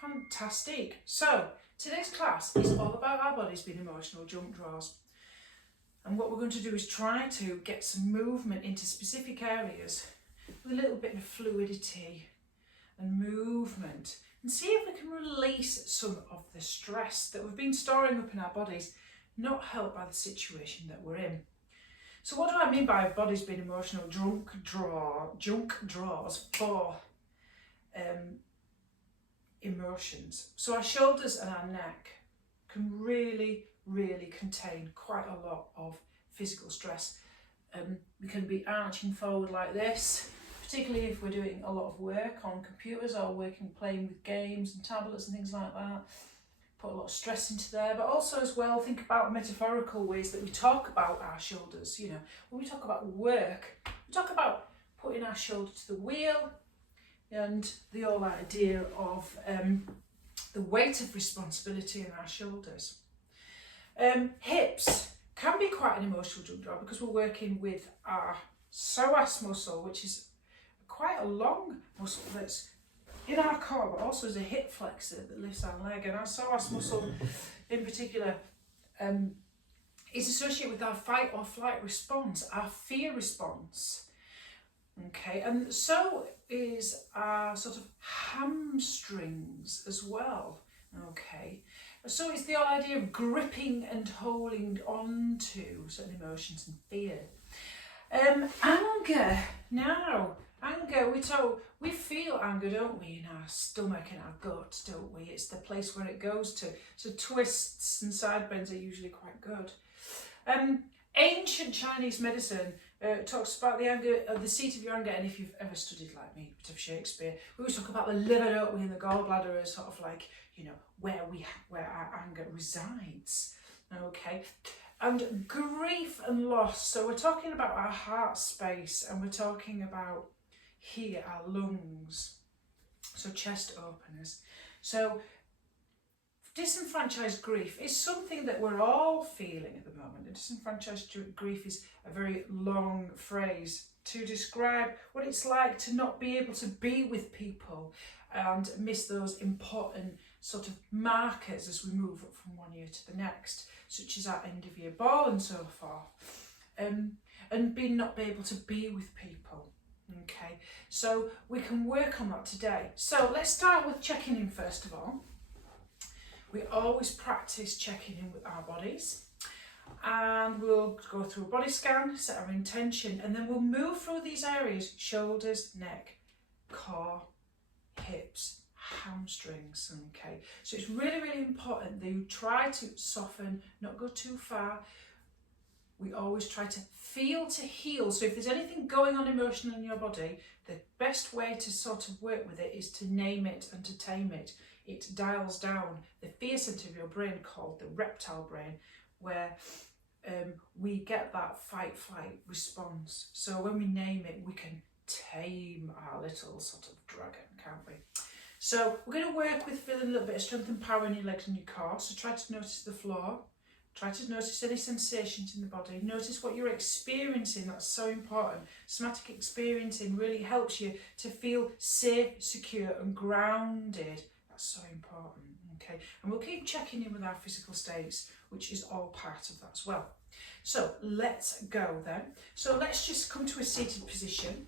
Fantastic. So today's class is all about our bodies being emotional jump draws. And what we're going to do is try to get some movement into specific areas with a little bit of fluidity and movement, and see if we can release some of the stress that we've been storing up in our bodies, not helped by the situation that we're in. So what do I mean by bodies being emotional junk draws for emotions? So our shoulders and our neck can really contain quite a lot of physical stress. We can be arching forward like this, particularly if we're doing a lot of work on computers or playing with games and tablets and things like that. Put a lot of stress into there, but also as well think about metaphorical ways that we talk about our shoulders. You know, when we talk about work, we talk about putting our shoulder to the wheel, and the whole idea of the weight of responsibility in our shoulders. Hips can be quite an emotional jump draw because we're working with our psoas muscle, which is quite a long muscle that's in our core, but also as a hip flexor that lifts our leg. And our psoas muscle in particular is associated with our fight or flight response, our fear response. Okay, and so is our sort of hamstrings as well. Okay, so it's the whole idea of gripping and holding on to certain emotions and fear. Anger. Now, anger, we feel anger, don't we, in our stomach and our gut, don't we? It's the place where it goes to. So twists and side bends are usually quite good. Ancient Chinese medicine talks about the anger, the seat of your anger, and if you've ever studied like me, a bit of Shakespeare, we always talk about the liver, don't we, and the gallbladder as sort of like, you know, where our anger resides. Okay, and grief and loss. So we're talking about our heart space, and we're talking about here our lungs. So chest openers. So disenfranchised grief is something that we're all feeling at the moment. And disenfranchised grief is a very long phrase to describe what it's like to not be able to be with people and miss those important sort of markers as we move up from one year to the next, such as our end of year ball and so forth, and not be able to be with people. Okay, so we can work on that today. So let's start with checking in first of all. We always practice checking in with our bodies, and we'll go through a body scan, set our intention, and then we'll move through these areas: shoulders, neck, core, hips, hamstrings. Okay, so it's really important that you try to soften, not go too far. We always try to feel to heal. So if there's anything going on emotionally in your body, the best way to sort of work with it is to name it and to tame it. It dials down the fear centre of your brain called the reptile brain, where we get that fight-flight response. So when we name it, we can tame our little sort of dragon, can't we? So we're going to work with feeling a little bit of strength and power in your legs and your core. So try to notice the floor. Try to notice any sensations in the body. Notice what you're experiencing. That's so important. Somatic experiencing really helps you to feel safe, secure and grounded. That's so important. Okay, and we'll keep checking in with our physical states, which is all part of that as well. So let's go then. So let's just come to a seated position.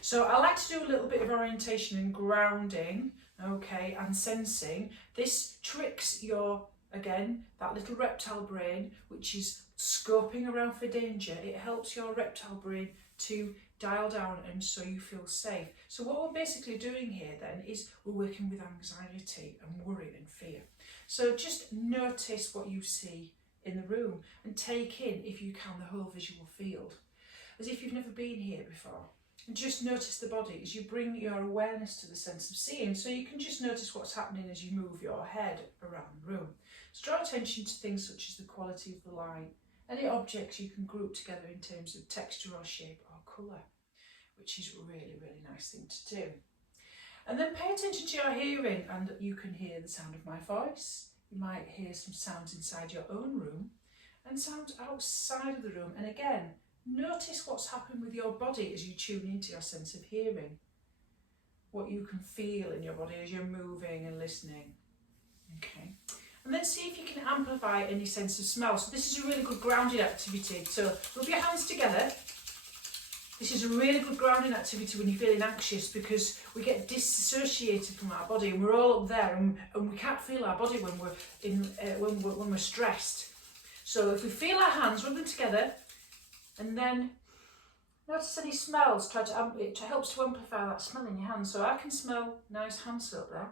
So I like to do a little bit of orientation and grounding, okay, and sensing. This tricks your, again, that little reptile brain, which is scoping around for danger. It helps your reptile brain to dial down and so you feel safe. So what we're basically doing here then is we're working with anxiety and worry and fear. So just notice what you see in the room and take in, if you can, the whole visual field, as if you've never been here before. And just notice the body as you bring your awareness to the sense of seeing. So you can just notice what's happening as you move your head around the room. So draw attention to things such as the quality of the light, any objects you can group together in terms of texture or shape or colour, which is a really nice thing to do. And then pay attention to your hearing, and you can hear the sound of my voice. You might hear some sounds inside your own room and sounds outside of the room. And again, notice what's happened with your body as you tune into your sense of hearing. what you can feel in your body as you're moving and listening. Okay. And then see if you can amplify any sense of smell. So this is a really good grounding activity. So rub your hands together. This is a really good grounding activity when you're feeling anxious, because we get disassociated from our body and we're all up there, and we can't feel our body when we're stressed. So if we feel our hands, rub them together, and then notice any smells. It helps to amplify that smell in your hands. So I can smell nice hand soap there.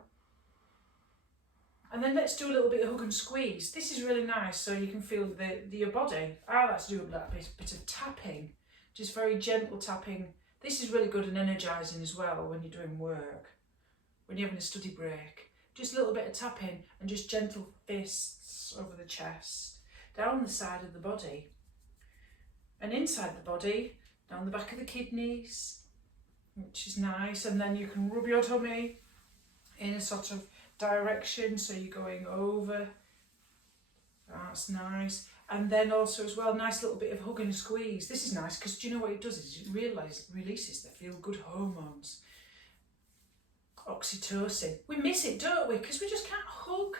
And then let's do a little bit of hug and squeeze. This is really nice, so you can feel your body. I like to do a bit of tapping, just very gentle tapping. This is really good and energising as well when you're doing work, when you're having a study break. Just a little bit of tapping and just gentle fists over the chest, down the side of the body, and inside the body, down the back of the kidneys, which is nice. And then you can rub your tummy in a sort of direction, so you're going over. That's nice. And then also as well, nice little bit of hug and squeeze. This is nice because do you know what it does? Is it releases the feel-good hormones. Oxytocin. We miss it, don't we? Because we just can't hug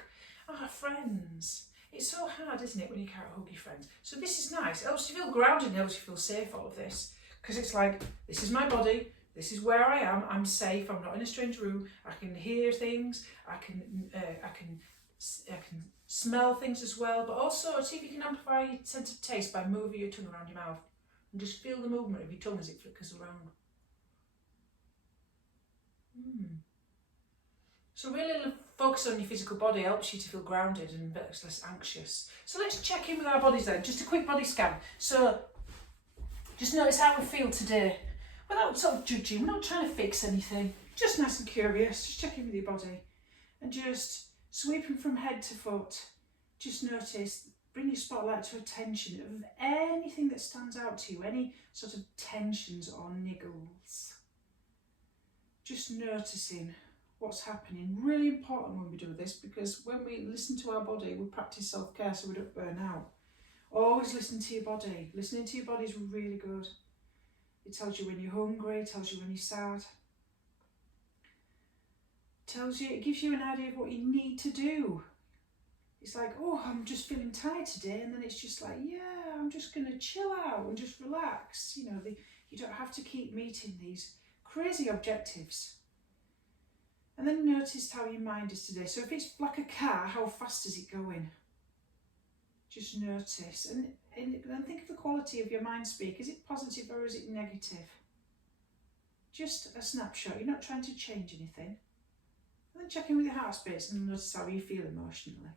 our friends. It's so hard, isn't it, when you can't hug your friends? So this is nice. It helps you feel grounded, it helps you feel safe, all of this. Because it's like, this is my body, this is where I am, I'm safe, I'm not in a strange room, I can hear things, I can smell things as well, but also see if you can amplify your sense of taste by moving your tongue around your mouth. And just feel the movement of your tongue as it flickers around. So really focus on your physical body, helps you to feel grounded and less anxious. So let's check in with our bodies then, just a quick body scan. So just notice how we feel today, without sort of judging. We're not trying to fix anything, just nice and curious. Just check in with your body and just sweeping from head to foot. Just notice, bring your spotlight to attention of anything that stands out to you, any sort of tensions or niggles. Just noticing what's happening. Really important when we do this, because when we listen to our body, we practice self-care so we don't burn out. Always listen to your body. Listening to your body is really good. It tells you when you're hungry, it tells you when you're sad. It gives you an idea of what you need to do. It's like, oh, I'm just feeling tired today, and then it's just like, yeah, I'm just going to chill out and just relax. You know, you don't have to keep meeting these crazy objectives. And then notice how your mind is today. So if it's like a car, how fast is it going? Just notice and think of the quality of your mind speak. Is it positive or is it negative? Just a snapshot. You're not trying to change anything. And then check in with your heart space and notice how you feel emotionally.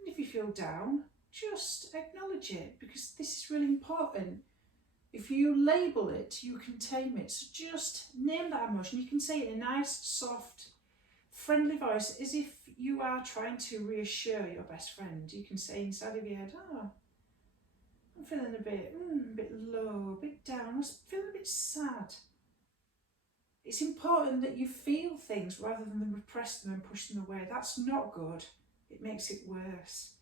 And if you feel down, just acknowledge it, because this is really important. If you label it, you can tame it. So just name that emotion. You can say it in a nice, soft, friendly voice, as if you are trying to reassure your best friend. You can say inside of your head, oh, I'm feeling a bit low, a bit down, I'm feeling a bit sad. It's important that you feel things rather than repress them and push them away. That's not good. It makes it worse.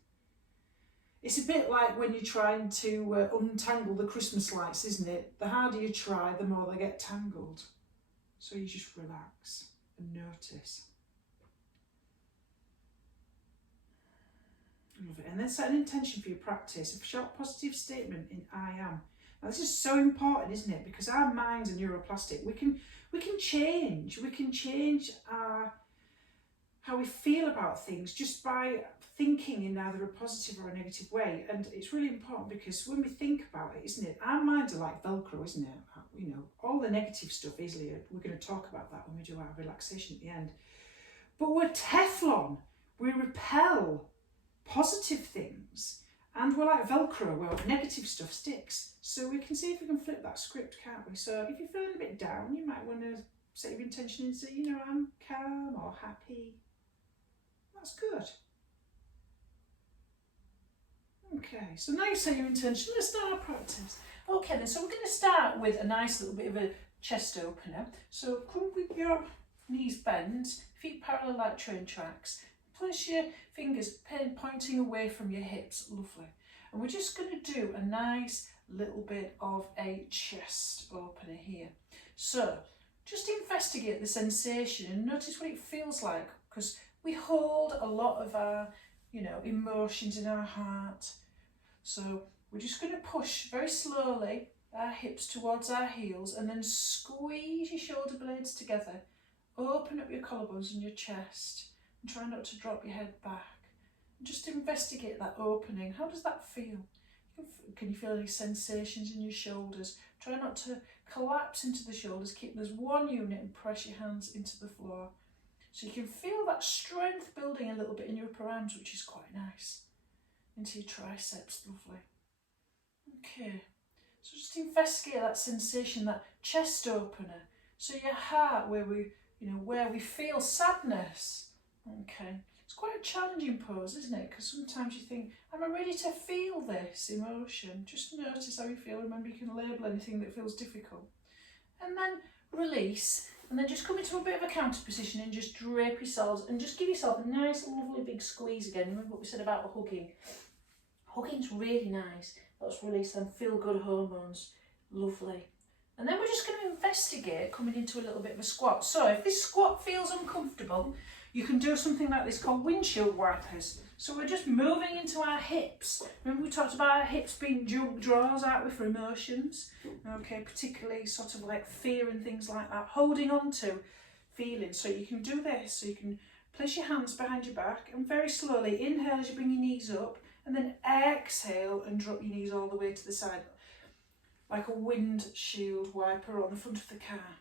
It's a bit like when you're trying to untangle the Christmas lights, isn't it? The harder you try, the more they get tangled. So you just relax and notice. Love it. And then set an intention for your practice. A short positive statement in I am. Now this is so important, isn't it? Because our minds are neuroplastic. We can change. We can change how we feel about things just by thinking in either a positive or a negative way. And it's really important because when we think about it, isn't it? Our minds are like Velcro, isn't it? You know, all the negative stuff easily. We're going to talk about that when we do our relaxation at the end. But we're Teflon. We repel positive things, and we're like Velcro where negative stuff sticks. So we can see if we can flip that script, can't we? So if you're feeling a bit down, you might want to set your intention and say, you know, I'm calm or happy. That's good. Okay, so now you set your intention. Let's start our practice. Okay then, so we're going to start with a nice little bit of a chest opener. So come with your knees bent, feet parallel like train tracks. Place your fingers pointing away from your hips. Lovely. And we're just going to do a nice little bit of a chest opener here. So just investigate the sensation and notice what it feels like, because we hold a lot of our, emotions in our heart. So we're just going to push very slowly our hips towards our heels and then squeeze your shoulder blades together. Open up your collarbones and your chest and try not to drop your head back. And just investigate that opening. How does that feel? Can you feel any sensations in your shoulders? Try not to collapse into the shoulders. Keep them as one unit and press your hands into the floor. So you can feel that strength building a little bit in your upper arms, which is quite nice. Into your triceps, lovely. Okay, so just investigate that sensation, that chest opener. So your heart, where we feel sadness. Okay, it's quite a challenging pose, isn't it? Because sometimes you think, am I ready to feel this emotion? Just notice how you feel. Remember, you can label anything that feels difficult. And then release, and then just come into a bit of a counter position and just drape yourselves and just give yourself a nice, lovely big squeeze again. Remember what we said about hugging? Hugging's really nice. Let's release them feel-good hormones. Lovely. And then we're just going to investigate coming into a little bit of a squat. So if this squat feels uncomfortable, you can do something like this called windshield wipers. So we're just moving into our hips. Remember we talked about our hips being jug drawers, aren't we, for emotions? Okay, particularly sort of like fear and things like that. Holding on to feelings. So you can do this. So you can place your hands behind your back and very slowly inhale as you bring your knees up, and then exhale and drop your knees all the way to the side, like a windshield wiper on the front of the car.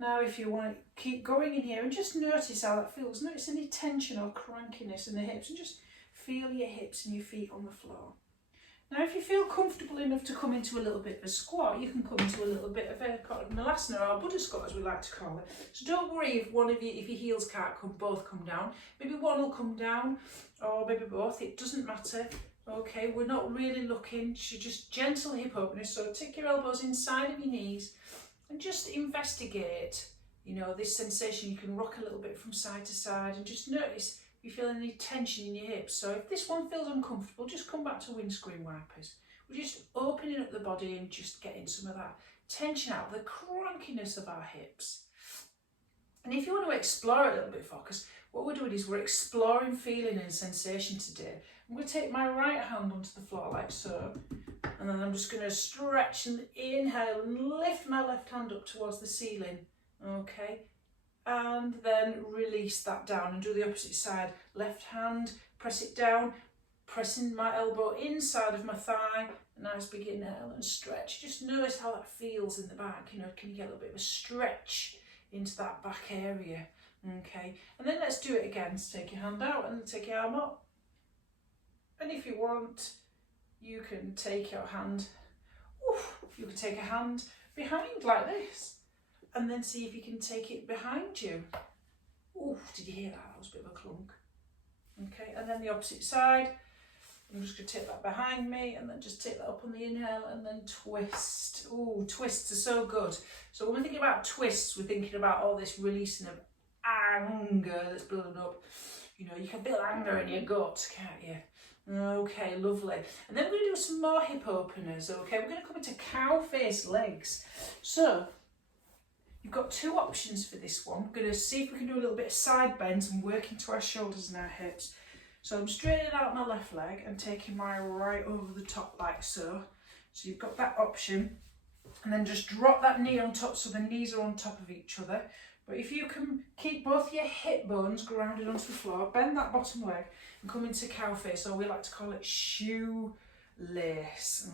Now if you want to keep going in here and just notice how that feels. Notice any tension or crankiness in the hips and just feel your hips and your feet on the floor. Now if you feel comfortable enough to come into a little bit of a squat, you can come into a little bit of a Malasana or Buddha squat, as we like to call it. So don't worry if if your heels can't both come down. Maybe one will come down or maybe both, it doesn't matter. Okay, we're not really looking, just gentle hip openers. So take your elbows inside of your knees and just investigate, this sensation. You can rock a little bit from side to side and just notice if you feel any tension in your hips. So if this one feels uncomfortable, just come back to windscreen wipers. We're just opening up the body and just getting some of that tension out, the crankiness of our hips. And if you want to explore it a little bit, focus, what we're doing is we're exploring feeling and sensation today. I'm going to take my right hand onto the floor like so, and then I'm just going to stretch and inhale and lift my left hand up towards the ceiling, okay? And then release that down and do the opposite side. Left hand, press it down, pressing my elbow inside of my thigh, a nice big inhale and stretch. Just notice how that feels in the back, can you get a little bit of a stretch into that back area? Okay, and then let's do it again. So take your hand out and take your arm up. And if you want, you can take your hand, you can take a hand behind like this. And then see if you can take it behind you. Did you hear that? That was a bit of a clunk. Okay, and then the opposite side. I'm just going to take that behind me and then just take that up on the inhale and then twist. Twists are so good. So when we're thinking about twists, we're thinking about all this releasing of anger that's building up. You can feel anger in your gut, can't you? Okay, lovely. And then we're going to do some more hip openers, okay? We're going to come into cow face legs. So you've got two options for this one. We're going to see if we can do a little bit of side bends and work into our shoulders and our hips. So I'm straightening out my left leg and taking my right over the top like so. So you've got that option. And then just drop that knee on top so the knees are on top of each other. But if you can keep both your hip bones grounded onto the floor, bend that bottom leg and come into cow face, or we like to call it shoelace.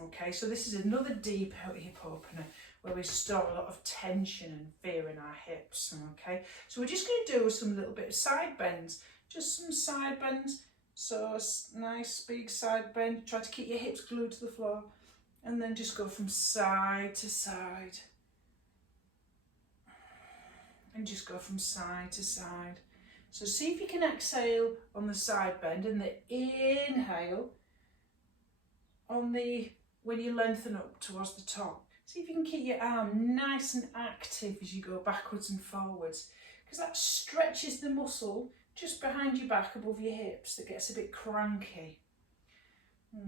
Okay, so this is another deep hip opener where we store a lot of tension and fear in our hips. Okay, so we're just going to do some little bit of side bends, just some side bends. So nice big side bend. Try to keep your hips glued to the floor, and then just go from side to side. And just go from side to side. So see if you can exhale on the side bend and the inhale on when you lengthen up towards the top. See if you can keep your arm nice and active as you go backwards and forwards, because that stretches the muscle just behind your back above your hips that gets a bit cranky.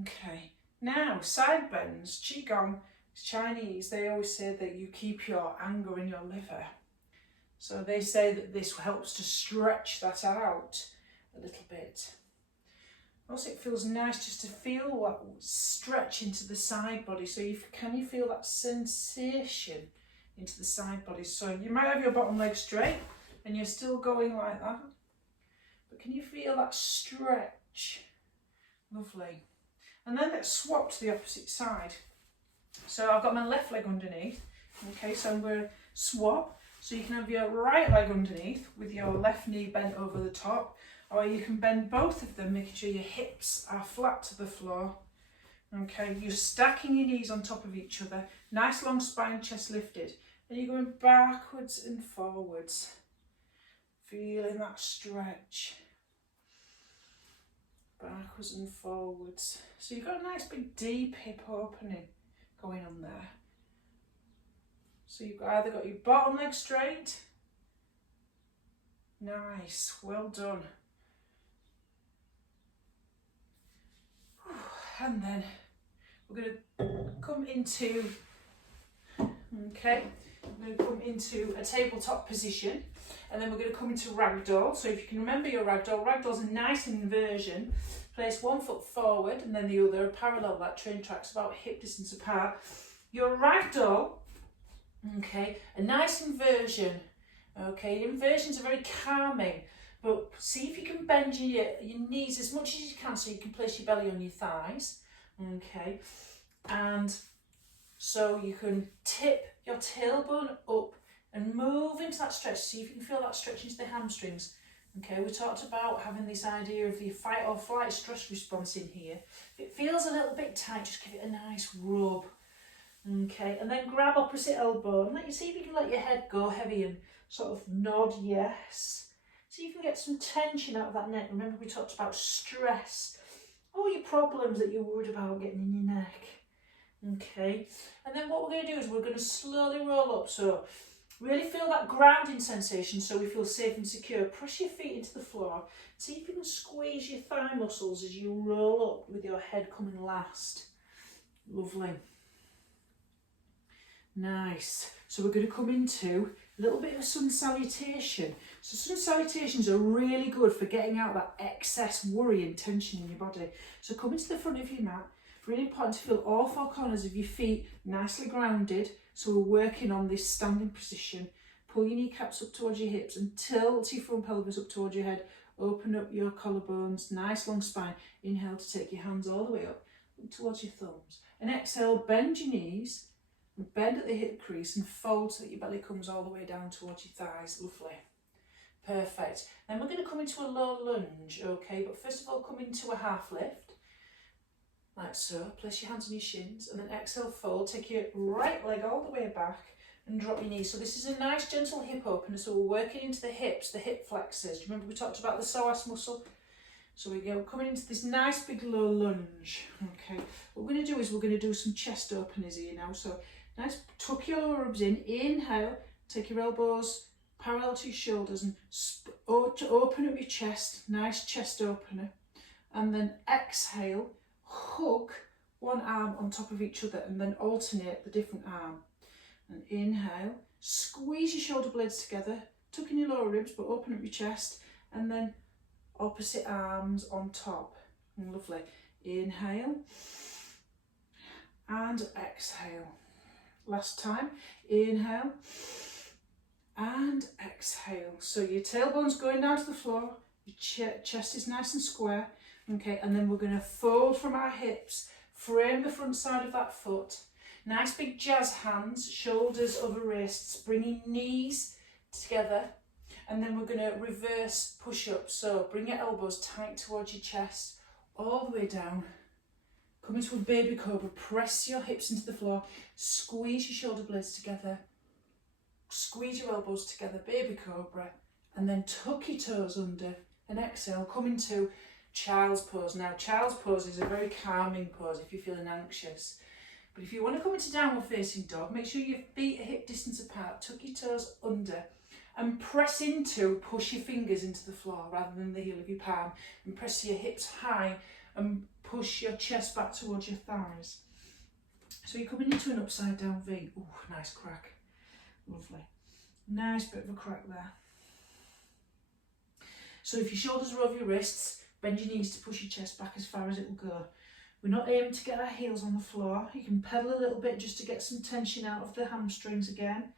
Okay, now side bends, qigong. Chinese, they always say that you keep your anger in your liver. So they say that this helps to stretch that out a little bit. Also, it feels nice just to feel what stretch into the side body. So can you feel that sensation into the side body? So you might have your bottom leg straight and you're still going like that. But can you feel that stretch? Lovely. And then let's swap to the opposite side. So I've got my left leg underneath. Okay, so I'm going to swap. So you can have your right leg underneath with your left knee bent over the top, or you can bend both of them, making sure your hips are flat to the floor. Okay, you're stacking your knees on top of each other. Nice long spine, chest lifted. And you're going backwards and forwards. Feeling that stretch. Backwards and forwards. So you've got a nice big deep hip opening going on there. So you've either got your bottom leg straight. Nice, well done. And then we're going to come into, a tabletop position, and then we're going to come into ragdoll. So if you can remember your ragdoll's a nice inversion. Place one foot forward and then the other parallel, like train tracks, about hip distance apart. Your ragdoll, okay, a nice inversion. Okay, inversions are very calming, but see if you can bend your knees as much as you can so you can place your belly on your thighs. Okay, and so you can tip your tailbone up and move into that stretch. See if you can feel that stretch into the hamstrings. Okay, we talked about having this idea of the fight or flight stress response in here. If it feels a little bit tight, just give it a nice rub. Okay, and then grab opposite elbow and see if you can let your head go heavy and sort of nod yes. See if you can get some tension out of that neck. Remember we talked about stress, all your problems that you're worried about getting in your neck. Okay, and then what we're going to do is we're going to slowly roll up. So really feel that grounding sensation so we feel safe and secure. Press your feet into the floor. See if you can squeeze your thigh muscles as you roll up with your head coming last. Lovely. Nice. So we're going to come into a little bit of a sun salutation. So sun salutations are really good for getting out that excess worry and tension in your body. So come into the front of your mat. Really important to feel all four corners of your feet nicely grounded. So we're working on this standing position. Pull your kneecaps up towards your hips and tilt your front pelvis up towards your head. Open up your collarbones, nice long spine. Inhale to take your hands all the way up towards your thumbs. And exhale, bend your knees. Bend at the hip crease and fold so that your belly comes all the way down towards your thighs. Lovely. Perfect. Then we're going to come into a low lunge, okay? But first of all, come into a half lift. Like so. Place your hands on your shins and then exhale, fold. Take your right leg all the way back and drop your knees. So this is a nice gentle hip opener. So we're working into the hips, the hip flexors. Do you remember we talked about the psoas muscle? So we go coming into this nice big low lunge. Okay. What we're going to do is we're going to do some chest openers here now. So nice, tuck your lower ribs in, inhale, take your elbows parallel to your shoulders and open up your chest, nice chest opener. And then exhale, hook one arm on top of each other and then alternate the different arm. And inhale, squeeze your shoulder blades together, tuck in your lower ribs but open up your chest and then opposite arms on top. Lovely. Inhale and exhale. Last time, inhale and exhale. So your tailbone's going down to the floor, your chest is nice and square, okay, and then we're going to fold from our hips, frame the front side of that foot, nice big jazz hands, shoulders over wrists, bringing knees together, and then we're going to reverse push up. So bring your elbows tight towards your chest, all the way down. Come into a baby cobra, press your hips into the floor, squeeze your shoulder blades together, squeeze your elbows together, baby cobra, and then tuck your toes under and exhale, come into child's pose. Now child's pose is a very calming pose if you're feeling anxious. But if you want to come into downward facing dog, make sure your feet are hip distance apart, tuck your toes under and press into, push your fingers into the floor rather than the heel of your palm, and press your hips high and push your chest back towards your thighs. So you're coming into an upside down V. Ooh, nice crack. Lovely. Nice bit of a crack there. So if your shoulders are over your wrists, bend your knees to push your chest back as far as it will go. We're not aiming to get our heels on the floor. You can pedal a little bit just to get some tension out of the hamstrings again.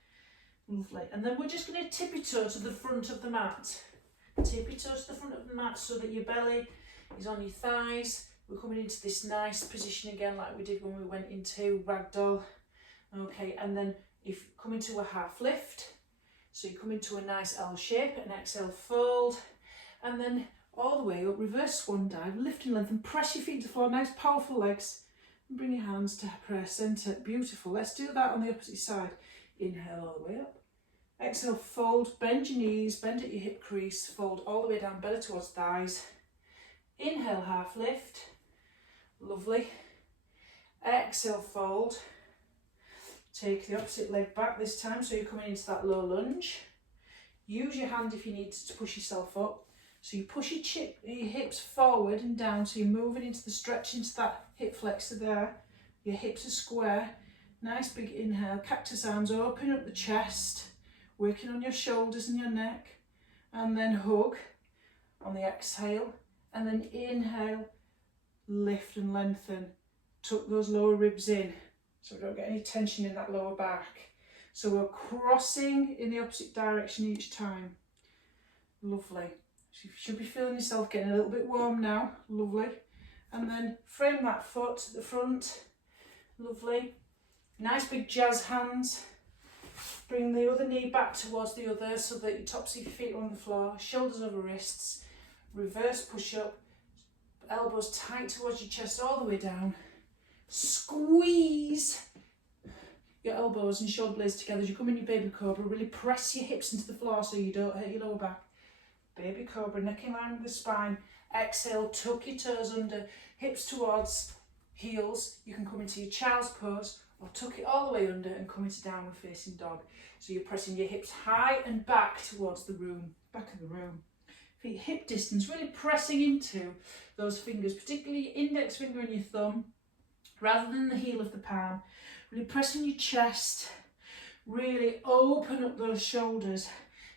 Lovely. And then we're just going to tippy toe to the front of the mat. Tippy toe to the front of the mat so that your belly is on your thighs. We're coming into this nice position again like we did when we went into ragdoll. Okay, and then if you come into a half lift, so you come into a nice L shape, an exhale fold, and then all the way up, reverse swan dive, lift and lengthen, press your feet to the floor, nice powerful legs, and bring your hands to prayer centre. Beautiful. Let's do that on the opposite side. Inhale all the way up. Exhale, fold, bend your knees, bend at your hip crease, fold all the way down, belly towards thighs. Inhale, half lift. Lovely. Exhale, fold. Take the opposite leg back this time, so you're coming into that low lunge. Use your hand if you need to push yourself up. So you push your hips forward and down, so you're moving into the stretch into that hip flexor there. Your hips are square. Nice big inhale, cactus arms, open up the chest, working on your shoulders and your neck, and then hug on the exhale, and then inhale, lift and lengthen, tuck those lower ribs in so we don't get any tension in that lower back. So we're crossing in the opposite direction each time. Lovely. So you should be feeling yourself getting a little bit warm now. Lovely. And then frame that foot at the front. Lovely. Nice big jazz hands. Bring the other knee back towards the other so that your tops of your feet are on the floor, shoulders over wrists, reverse push up, elbows tight towards your chest all the way down. Squeeze your elbows and shoulder blades together as you come in your baby cobra. Really press your hips into the floor so you don't hurt your lower back. Baby cobra, neck in line with the spine. Exhale, tuck your toes under, hips towards heels. You can come into your child's pose or tuck it all the way under and come into downward facing dog. So you're pressing your hips high and back towards the room, back of the room. Feet hip distance, really pressing into those fingers, particularly your index finger and your thumb, rather than the heel of the palm. Really pressing your chest, really open up those shoulders.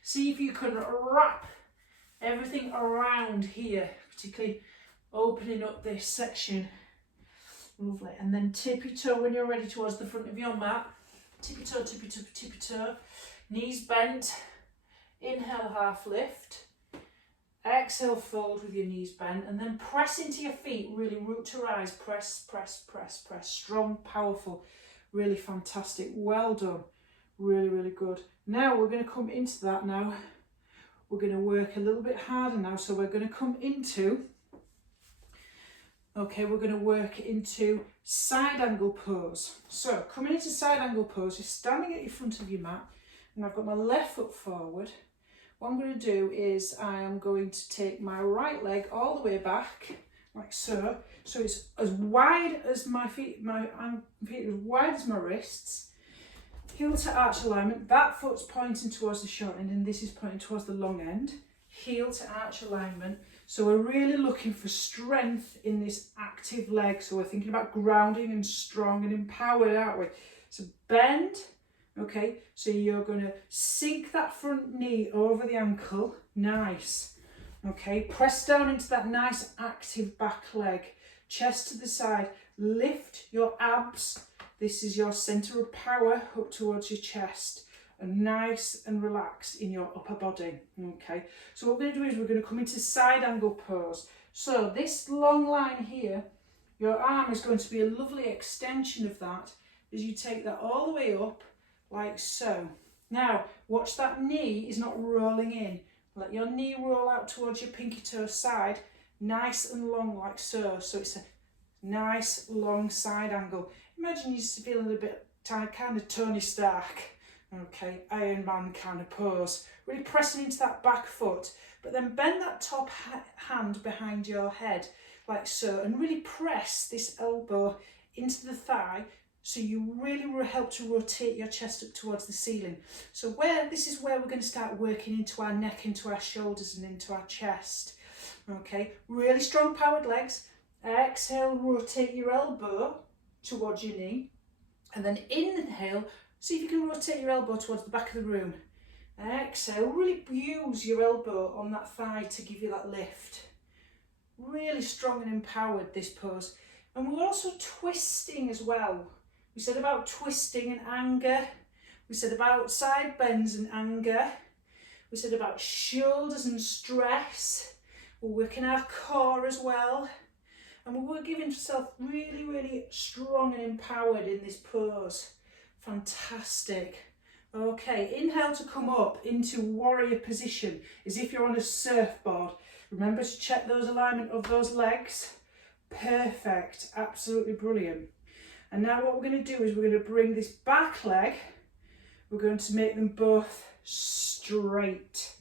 See if you can wrap everything around here, particularly opening up this section. Lovely. And then tippy toe when you're ready towards the front of your mat. Tippy toe, tippy toe, tippy toe. Knees bent. Inhale, half lift. Exhale, fold with your knees bent. And then press into your feet, really root to rise. Press, press, press, press. Strong, powerful. Really fantastic. Well done. Really, really good. Now we're going to come into that now. We're going to work a little bit harder now. So we're going to come into... Okay, we're going to work into side angle pose. So coming into side angle pose, you're standing at your front of your mat, and I've got my left foot forward. What I'm going to do is I am going to take my right leg all the way back, like so. So it's as wide as my feet, my feet as wide as my wrists. Heel to arch alignment. That foot's pointing towards the short end, and this is pointing towards the long end. Heel to arch alignment. So we're really looking for strength in this active leg. So we're thinking about grounding and strong and empowered, aren't we? So bend, okay? So you're going to sink that front knee over the ankle. Nice. Okay, press down into that nice active back leg. Chest to the side. Lift your abs. This is your centre of power up towards your chest. And nice and relaxed in your upper body. Okay, so what we're going to do is we're going to come into side angle pose. So this long line here, your arm is going to be a lovely extension of that as you take that all the way up like so. Now watch that knee is not rolling in. Let your knee roll out towards your pinky toe side, nice and long like so. So it's a nice long side angle. Imagine you're feeling a bit tired, kind of Tony Stark. Okay, Iron Man kind of pose. Really pressing into that back foot, but then bend that top hand behind your head like so, and really press this elbow into the thigh so you really help to rotate your chest up towards the ceiling. So this is where we're going to start working into our neck, into our shoulders and into our chest. Okay, really strong powered legs. Exhale, rotate your elbow towards your knee. And then inhale, see if you can rotate your elbow towards the back of the room. Exhale, really use your elbow on that thigh to give you that lift. Really strong and empowered, this pose. And we're also twisting as well. We said about twisting and anger. We said about side bends and anger. We said about shoulders and stress. We're working our core as well. And we're giving yourself really, really strong and empowered in this pose. Fantastic. Okay, inhale to come up into warrior position, as if you're on a surfboard. Remember to check those alignment of those legs. Perfect, absolutely brilliant. And now what we're going to do is we're going to bring this back leg, we're going to make them both straight.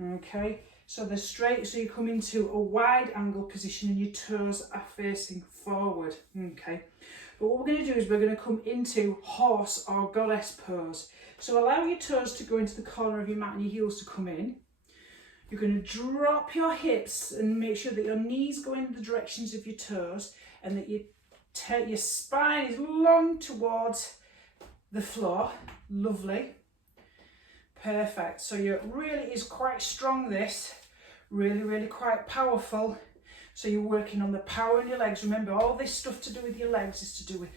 Okay, so they're straight, so you come into a wide angle position and your toes are facing forward. Okay, but what we're going to do is we're going to come into horse or goddess pose. So allow your toes to go into the corner of your mat and your heels to come in. You're going to drop your hips and make sure that your knees go in the directions of your toes and that your spine is long towards the floor. Lovely. Perfect. So you really is quite strong, this. Really, really quite powerful. So you're working on the power in your legs. Remember, all this stuff to do with your legs is to do with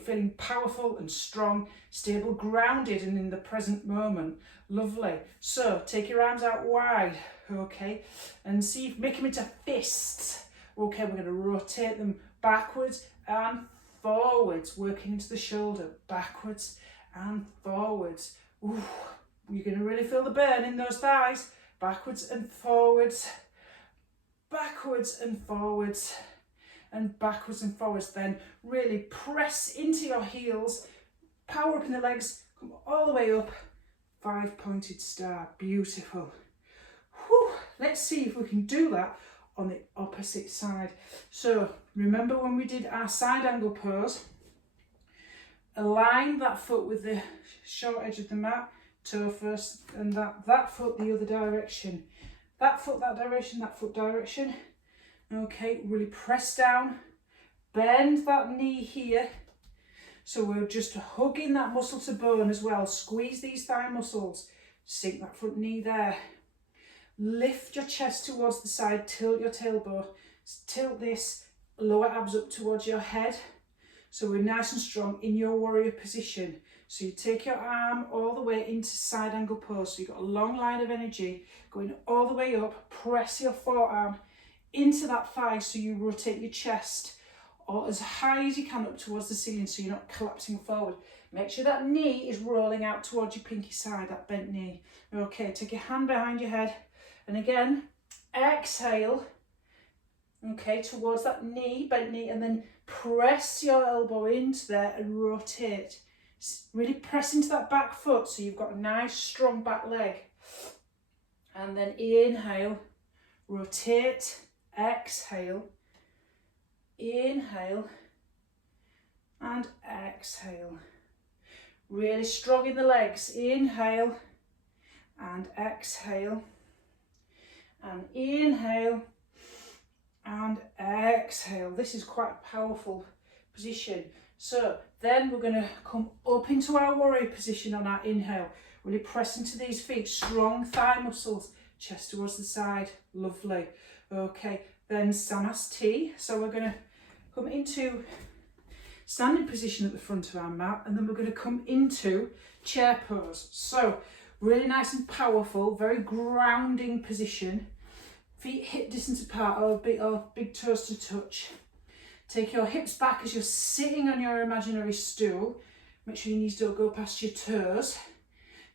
feeling powerful and strong, stable, grounded and in the present moment. Lovely. So take your arms out wide, okay, and see, make them into fists. Okay, we're going to rotate them backwards and forwards, working into the shoulder, backwards and forwards. Ooh, you're going to really feel the burn in those thighs. Backwards and forwards, backwards and forwards, and backwards and forwards. Then really press into your heels, power up in the legs, come all the way up, 5-pointed star. Beautiful. Whew. Let's see if we can do that on the opposite side. So remember when we did our side angle pose, align that foot with the short edge of the mat, toe first, and that foot the other direction. That foot that direction, that foot direction. Okay, really press down, bend that knee here. So we're just hugging that muscle to bone as well. Squeeze these thigh muscles, sink that front knee there. Lift your chest towards the side, tilt your tailbone, tilt this lower abs up towards your head. So we're nice and strong in your warrior position. So you take your arm all the way into side angle pose. So you've got a long line of energy going all the way up. Press your forearm into that thigh so you rotate your chest or as high as you can up towards the ceiling so you're not collapsing forward. Make sure that knee is rolling out towards your pinky side, that bent knee. Okay, take your hand behind your head and again, exhale. Okay, towards that knee, bent knee, and then press your elbow into there and rotate. Really press into that back foot so you've got a nice strong back leg. And then inhale, rotate, exhale, inhale and exhale. Really strong in the legs. Inhale and exhale and inhale and exhale. This is quite a powerful position. So then we're going to come up into our warrior position on our inhale. Really press into these feet, strong thigh muscles, chest towards the side. Lovely. Okay, then Samasti. So we're going to come into standing position at the front of our mat, and then we're going to come into chair pose. So really nice and powerful, very grounding position. Feet hip distance apart or big toes to touch. Take your hips back as you're sitting on your imaginary stool. Make sure your knees don't go past your toes.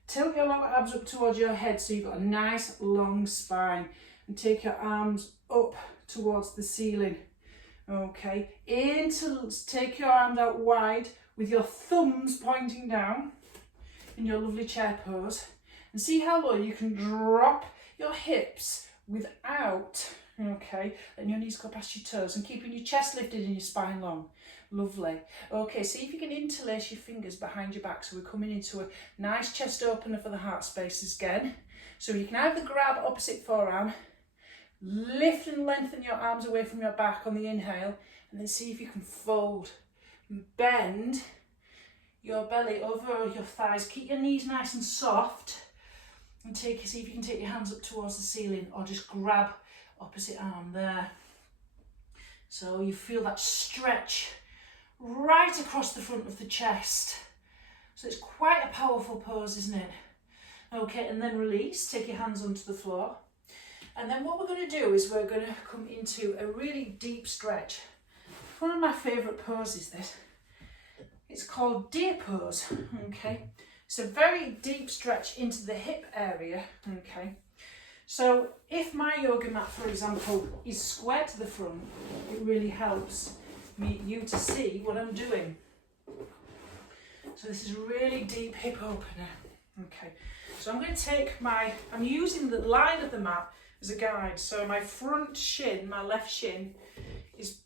Tilt your lower abs up towards your head so you've got a nice long spine. And take your arms up towards the ceiling. Okay, take your arms out wide with your thumbs pointing down in your lovely chair pose. And see how low you can drop your hips without, okay, letting your knees go past your toes and keeping your chest lifted and your spine long. Lovely. Okay, see if you can interlace your fingers behind your back. So we're coming into a nice chest opener for the heart spaces again. So you can either grab opposite forearm, lift and lengthen your arms away from your back on the inhale, and then see if you can fold, bend, your belly over your thighs. Keep your knees nice and soft, and see if you can take your hands up towards the ceiling, or just grab opposite arm there. So you feel that stretch right across the front of the chest. So it's quite a powerful pose, isn't it? Okay, and then release, take your hands onto the floor. And then what we're going to do is we're going to come into a really deep stretch. One of my favourite poses, this. It's called deer pose, okay? It's a very deep stretch into the hip area, okay? So if my yoga mat, for example, is square to the front, it really helps you to see what I'm doing. So this is a really deep hip opener, okay? So I'm going to take I'm using the line of the mat as a guide. So my front shin, my left shin, is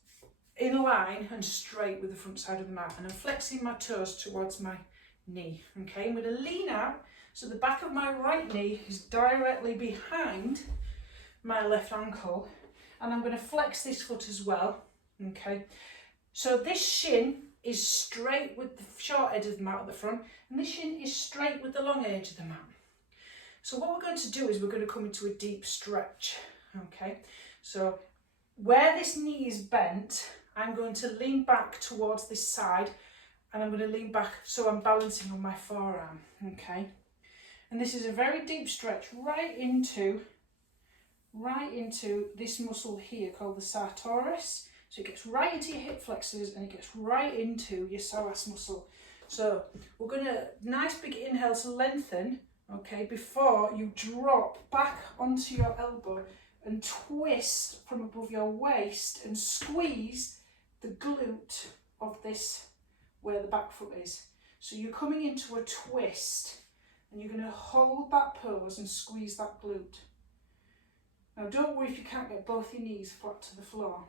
in line and straight with the front side of the mat, and I'm flexing my toes towards my knee, okay? I'm going to lean out so the back of my right knee is directly behind my left ankle, and I'm going to flex this foot as well, okay? So this shin is straight with the short edge of the mat at the front, and this shin is straight with the long edge of the mat. So what we're going to do is we're going to come into a deep stretch, okay? So where this knee is bent, I'm going to lean back towards this side, and I'm going to lean back so I'm balancing on my forearm, okay? And this is a very deep stretch right into this muscle here called the sartorius. So it gets right into your hip flexors and it gets right into your psoas muscle. So we're going to, nice big inhale to lengthen, okay, before you drop back onto your elbow and twist from above your waist and squeeze the glute of this, where the back foot is. So you're coming into a twist and you're going to hold that pose and squeeze that glute. Now don't worry if you can't get both your knees flat to the floor.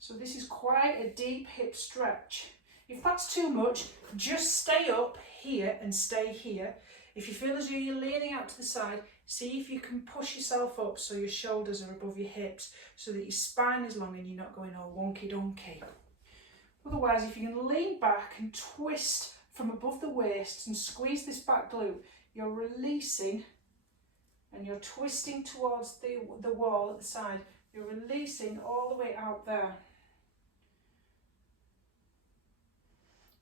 So this is quite a deep hip stretch. If that's too much, just stay up here and stay here. If you feel as though you're leaning out to the side, see if you can push yourself up so your shoulders are above your hips, so that your spine is long and you're not going all wonky donkey. Otherwise, if you can lean back and twist from above the waist and squeeze this back glute, you're releasing and you're twisting towards the wall at the side. You're releasing all the way out there.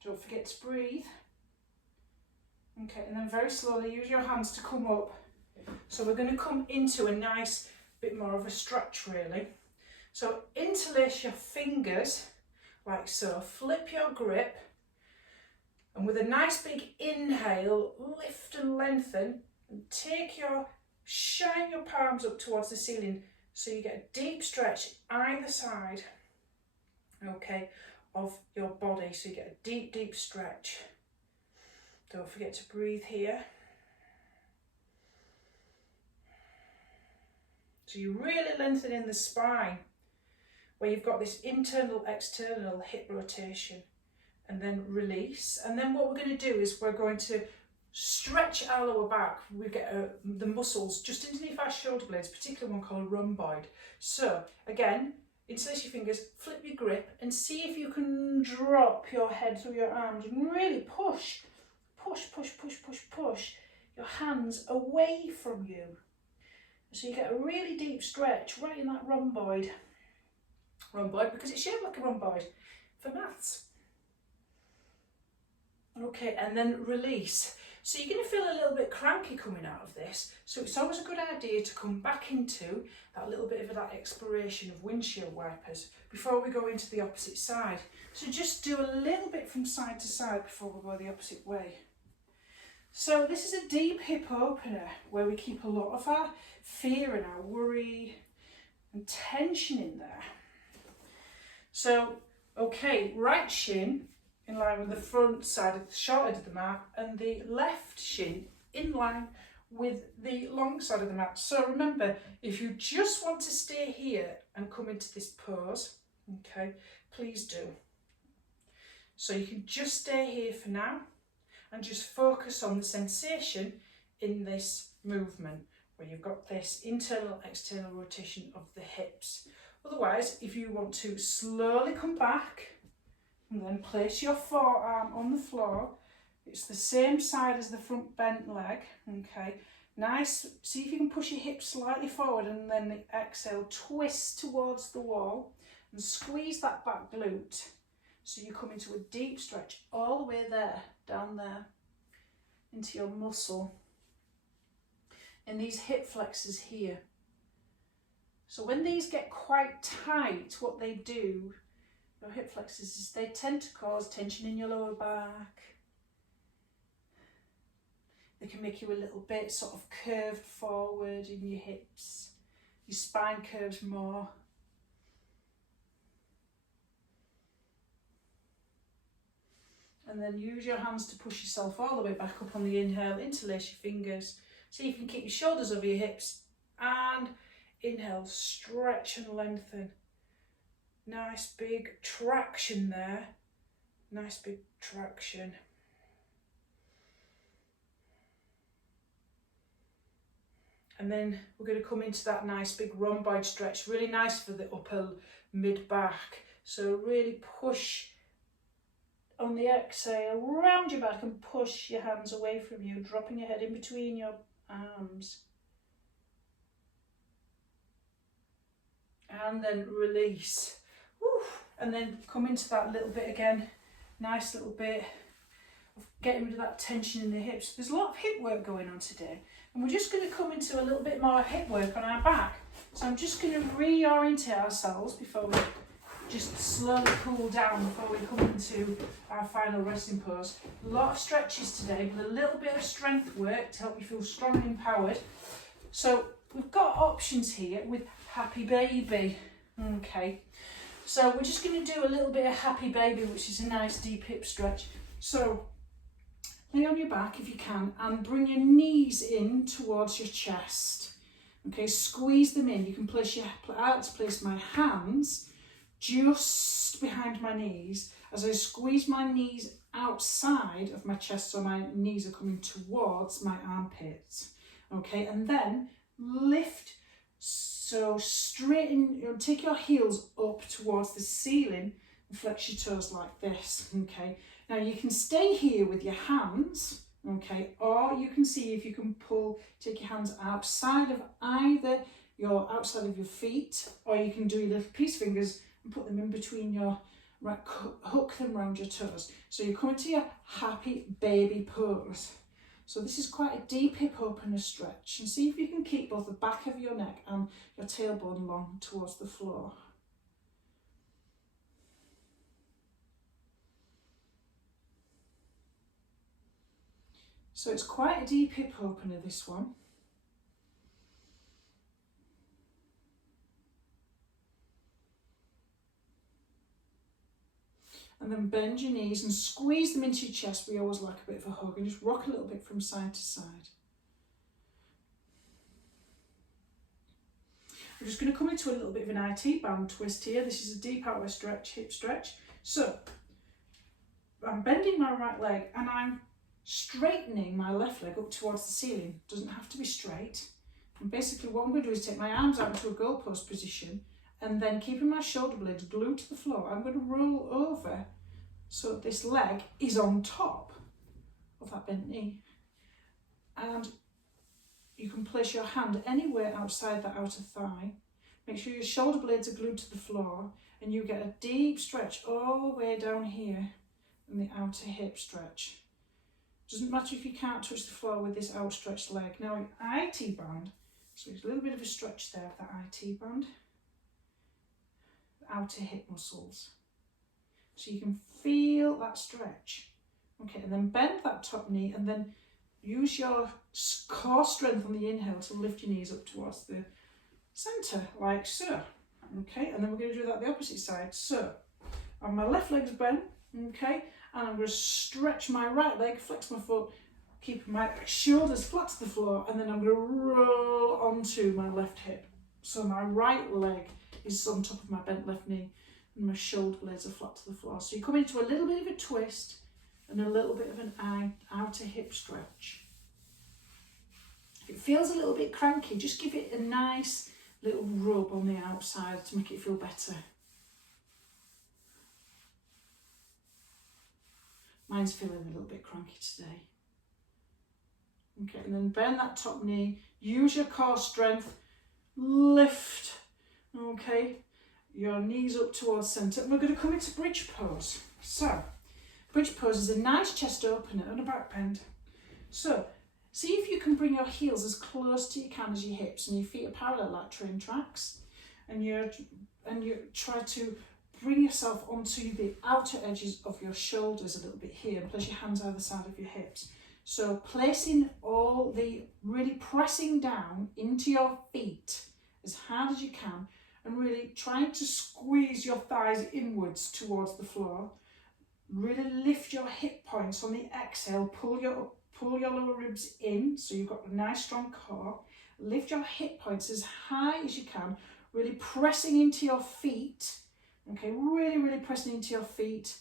Don't forget to breathe. Okay, and then very slowly use your hands to come up. So we're going to come into a nice bit more of a stretch really. So interlace your fingers like so, flip your grip, and with a nice big inhale, lift and lengthen, and shine your palms up towards the ceiling so you get a deep stretch either side, okay, of your body. So you get a deep, deep stretch. Don't forget to breathe here. So you really lengthen in the spine, where you've got this internal, external hip rotation, and then release. And then what we're going to do is we're going to stretch our lower back. We get the muscles just underneath our shoulder blades, particularly one called rhomboid. So again, interlace your fingers, flip your grip, and see if you can drop your head through your arms and really push your hands away from you. So you get a really deep stretch right in that rhomboid. Rhomboid because it's shaped like a rhomboid for maths. Okay, and then release. So you're going to feel a little bit cranky coming out of this. So it's always a good idea to come back into that little bit of that exploration of windshield wipers before we go into the opposite side. So just do a little bit from side to side before we go the opposite way. So this is a deep hip opener where we keep a lot of our fear and our worry and tension in there. So, okay, right shin in line with the front side of the short edge of the mat, and the left shin in line with the long side of the mat. So remember, if you just want to stay here and come into this pose, okay, please do. So you can just stay here for now and just focus on the sensation in this movement where you've got this internal, external rotation of the hips. Otherwise, if you want to slowly come back And then place your forearm on the floor. It's the same side as the front bent leg, okay? Nice, see if you can push your hips slightly forward, and then the exhale, twist towards the wall and squeeze that back glute. So you come into a deep stretch all the way there, down there, into your muscle. And these hip flexors here. So when these get quite tight, what they do, your hip flexors, is they tend to cause tension in your lower back. They can make you a little bit sort of curved forward in your hips. Your spine curves more. And then use your hands to push yourself all the way back up on the inhale. Interlace your fingers. See if you can keep your shoulders over your hips. And inhale, stretch and lengthen. Nice big traction there. Nice big traction. And then we're going to come into that nice big rhomboid stretch. Really nice for the upper mid back. So really push on the exhale, round your back and push your hands away from you, dropping your head in between your arms. And then release. Woo. And then come into that little bit again. Nice little bit of getting rid of that tension in the hips. There's a lot of hip work going on today. And we're just going to come into a little bit more hip work on our back. So I'm just going to reorientate ourselves before we just slowly cool down before we come into our final resting pose. A lot of stretches today with a little bit of strength work to help you feel strong and empowered. So we've got options here with Happy Baby. Okay, so we're just going to do a little bit of Happy Baby, which is a nice deep hip stretch. So lay on your back if you can and bring your knees in towards your chest. Okay, squeeze them in. You can place your, I like to place my hands just behind my knees as I squeeze my knees outside of my chest, so my knees are coming towards my armpits. Okay, and then lift, so straighten, take your heels up towards the ceiling and flex your toes like this. Okay, now you can stay here with your hands, okay, or you can see if you can take your hands outside of outside of your feet, or you can do your little peace fingers and put them in between your, hook them round your toes. So you come into your Happy Baby pose. So this is quite a deep hip opener stretch, and see if you can keep both the back of your neck and your tailbone long towards the floor. So it's quite a deep hip opener, this one. And then bend your knees and squeeze them into your chest. We always like a bit of a hug, and just rock a little bit from side to side. We're just going to come into a little bit of an IT band twist here. This is a deep outward stretch, hip stretch. So I'm bending my right leg and I'm straightening my left leg up towards the ceiling. Doesn't have to be straight. And basically what I'm going to do is take my arms out into a goalpost position, and then keeping my shoulder blades glued to the floor, I'm going to roll over so this leg is on top of that bent knee. And you can place your hand anywhere outside that outer thigh. Make sure your shoulder blades are glued to the floor, and you get a deep stretch all the way down here in the outer hip stretch. Doesn't matter if you can't touch the floor with this outstretched leg. Now IT band, so it's a little bit of a stretch there of that IT band. Outer hip muscles, so you can feel that stretch. Okay, and then bend that top knee, and then use your core strength on the inhale to lift your knees up towards the center, like so. Okay, and then we're going to do that the opposite side. So, and my left leg's bent, okay, and I'm going to stretch my right leg, flex my foot, keep my shoulders flat to the floor, and then I'm going to roll onto my left hip. So my right leg is on top of my bent left knee, and my shoulder blades are flat to the floor. So you come into a little bit of a twist and a little bit of an outer hip stretch. If it feels a little bit cranky, just give it a nice little rub on the outside to make it feel better. Mine's feeling a little bit cranky today. Okay, and then bend that top knee, use your core strength, lift, okay, your knees up towards centre. And we're going to come into bridge pose. So, bridge pose is a nice chest opener and a back bend. So, see if you can bring your heels as close to you can as your hips, and your feet are parallel like train tracks. And you try to bring yourself onto the outer edges of your shoulders a little bit here, and place your hands either side of your hips. So placing really pressing down into your feet as hard as you can, and really trying to squeeze your thighs inwards towards the floor. Really lift your hip points on the exhale, pull your lower ribs in, so you've got a nice strong core. Lift your hip points as high as you can, really pressing into your feet. Okay, really pressing into your feet,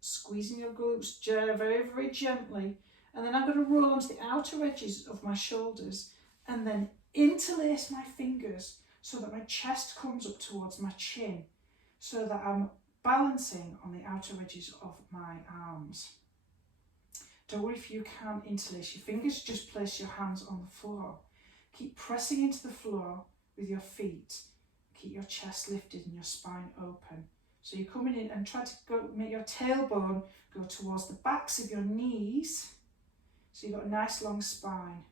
squeezing your glutes very, very gently. And then I'm going to roll onto the outer edges of my shoulders and then interlace my fingers so that my chest comes up towards my chin, so that I'm balancing on the outer edges of my arms. Don't worry if you can't interlace your fingers, just place your hands on the floor. Keep pressing into the floor with your feet. Keep your chest lifted and your spine open. So you're coming in and try to make your tailbone go towards the backs of your knees. So you've got a nice long spine.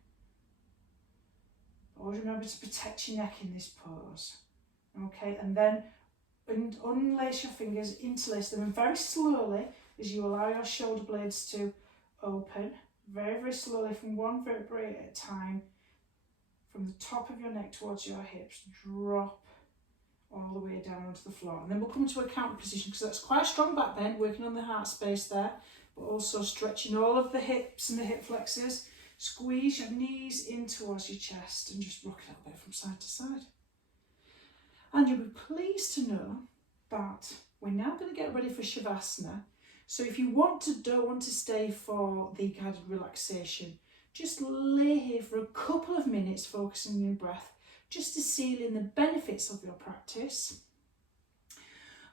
Always remember to protect your neck in this pose. Okay, and then unlace your fingers, interlace them, and very slowly, as you allow your shoulder blades to open, very, very slowly from one vertebrae at a time, from the top of your neck towards your hips, drop all the way down onto the floor. And then we'll come into a counter position, because that's quite a strong back bend, working on the heart space there, but also stretching all of the hips and the hip flexors. Squeeze your knees in towards your chest and just rock it a little bit from side to side. And you'll be pleased to know that we're now going to get ready for Shavasana. So if you don't want to stay for the guided relaxation, just lay here for a couple of minutes focusing on your breath, just to seal in the benefits of your practice.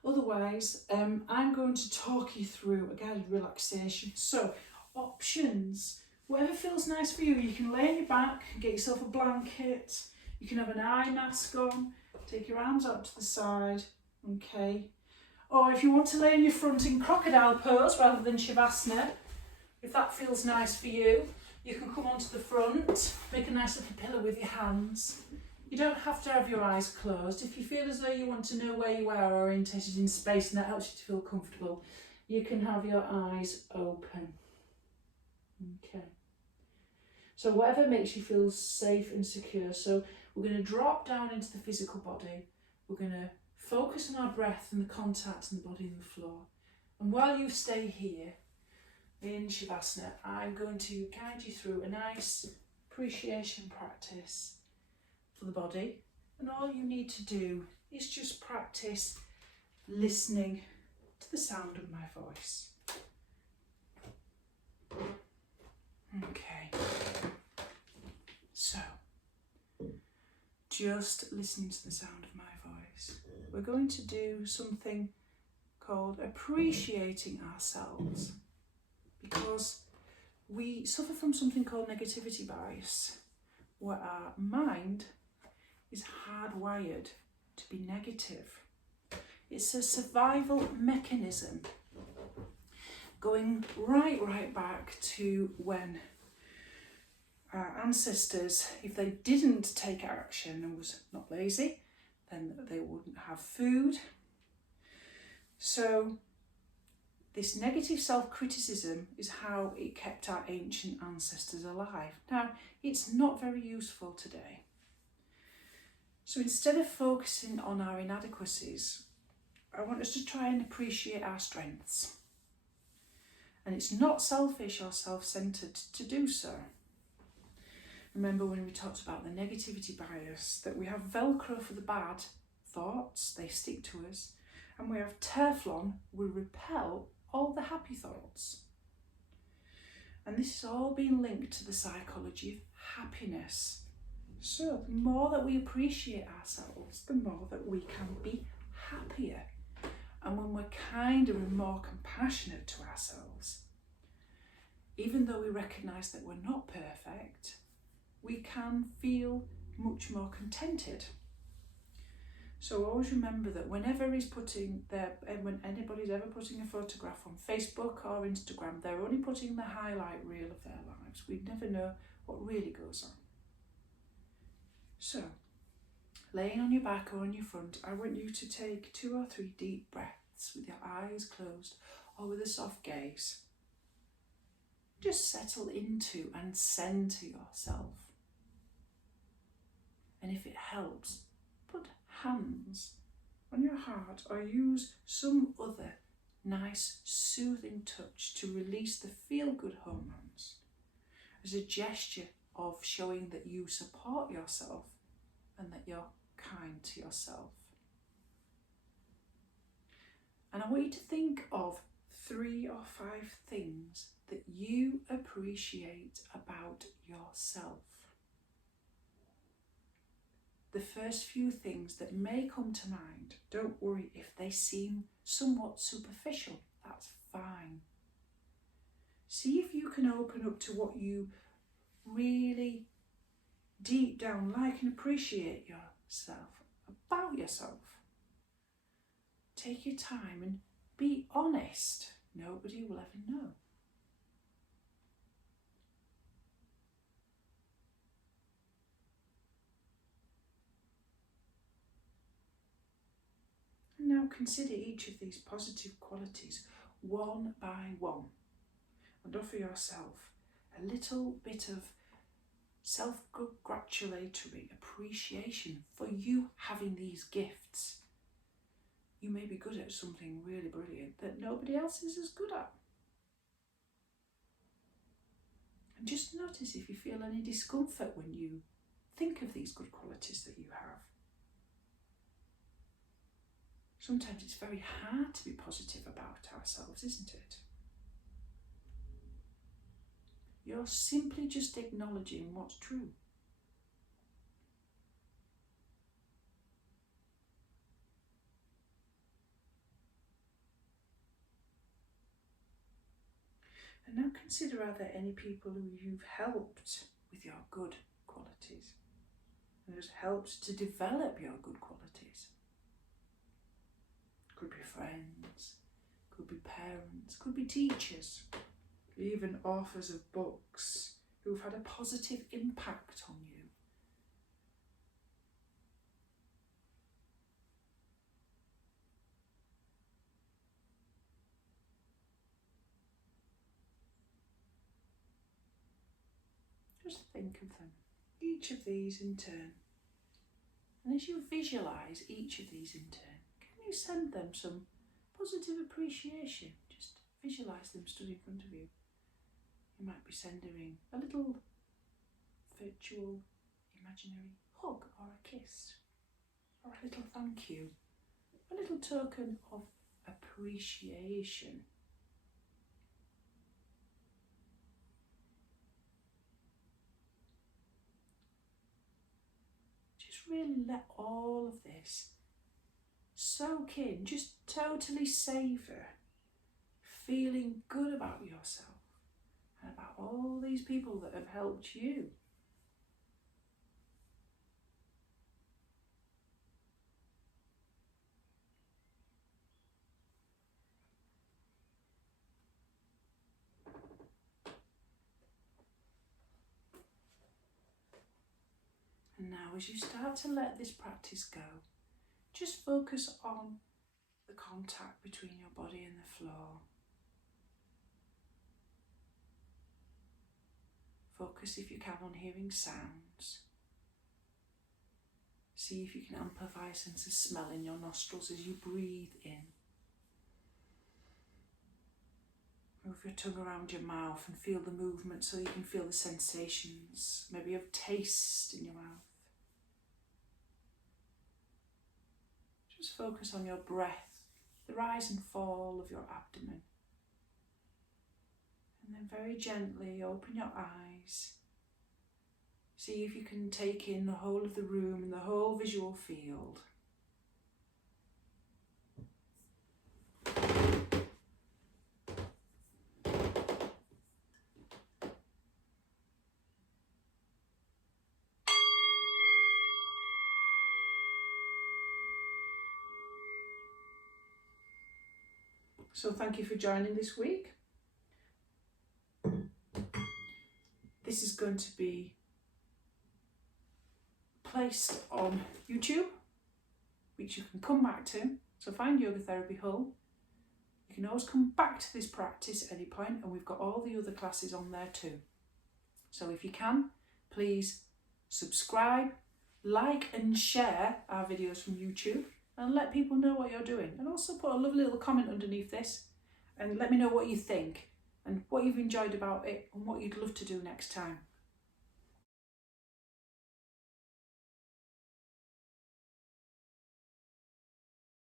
Otherwise, I'm going to talk you through a guided relaxation. So, options. Whatever feels nice for you. You can lay on your back, get yourself a blanket. You can have an eye mask on. Take your arms out to the side, okay? Or if you want to lay on your front in crocodile pose rather than Shavasana, if that feels nice for you, you can come onto the front, make a nice little pillow with your hands. You don't have to have your eyes closed. If you feel as though you want to know where you are orientated in space and that helps you to feel comfortable, you can have your eyes open. Okay. So whatever makes you feel safe and secure. So we're going to drop down into the physical body. We're going to focus on our breath and the contact and the body and the floor. And while you stay here in Shavasana, I'm going to guide you through a nice appreciation practice for the body. And all you need to do is just practice listening to the sound of my voice. Okay. So, just listening to the sound of my voice. We're going to do something called appreciating ourselves, because we suffer from something called negativity bias, where our mind is hardwired to be negative. It's a survival mechanism going right back to when our ancestors, if they didn't take action and was not lazy, then they wouldn't have food. So this negative self-criticism is how it kept our ancient ancestors alive. Now, it's not very useful today. So instead of focusing on our inadequacies, I want us to try and appreciate our strengths. And it's not selfish or self-centered to do so. Remember when we talked about the negativity bias, that we have Velcro for the bad thoughts, they stick to us, and we have Teflon, we repel all the happy thoughts. And this is all being linked to the psychology of happiness. So the more that we appreciate ourselves, the more that we can be happier. And when we're kinder and more compassionate to ourselves, even though we recognise that we're not perfect, we can feel much more contented. So always remember that when anybody's ever putting a photograph on Facebook or Instagram, they're only putting the highlight reel of their lives. We never know what really goes on. So, laying on your back or on your front, I want you to take 2 or 3 deep breaths with your eyes closed or with a soft gaze. Just settle into and centre yourself. And if it helps, put hands on your heart or use some other nice soothing touch to release the feel-good hormones as a gesture of showing that you support yourself and that you're kind to yourself. And I want you to think of 3 or 5 things that you appreciate about yourself. The first few things that may come to mind, don't worry if they seem somewhat superficial, that's fine. See if you can open up to what you really deep down like and appreciate yourself, about yourself. Take your time and be honest. Nobody will ever know. And now consider each of these positive qualities one by one and offer yourself a little bit of self-congratulatory appreciation for you having these gifts. You may be good at something really brilliant that nobody else is as good at. And just notice if you feel any discomfort when you think of these good qualities that you have. Sometimes it's very hard to be positive about ourselves, isn't it? You're simply just acknowledging what's true. And now consider, are there any people who you've helped with your good qualities and has helped to develop your good qualities? Could be friends, could be parents, could be teachers, even authors of books who've had a positive impact on you. Just think of them, each of these in turn. And as you visualise each of these in turn, can you send them some positive appreciation? Just visualise them stood in front of you. You might be sending a little virtual, imaginary hug or a kiss, or a little thank you, a little token of appreciation. Just really let all of this soak in, just totally savour feeling good about yourself and about all these people that have helped you. And now as you start to let this practice go, just focus on the contact between your body and the floor. Focus, if you can, on hearing sounds. See if you can amplify a sense of smell in your nostrils as you breathe in. Move your tongue around your mouth and feel the movement so you can feel the sensations, maybe of taste in your mouth. Just focus on your breath, the rise and fall of your abdomen. And then very gently open your eyes. See if you can take in the whole of the room and the whole visual field. So thank you for joining this week. This is going to be placed on YouTube, which you can come back to. So find Yoga Therapy Hull. You can always come back to this practice at any point, and we've got all the other classes on there too. So if you can, please subscribe, like and share our videos from YouTube, and let people know what you're doing. And also put a lovely little comment underneath this and let me know what you think and what you've enjoyed about it and what you'd love to do next time.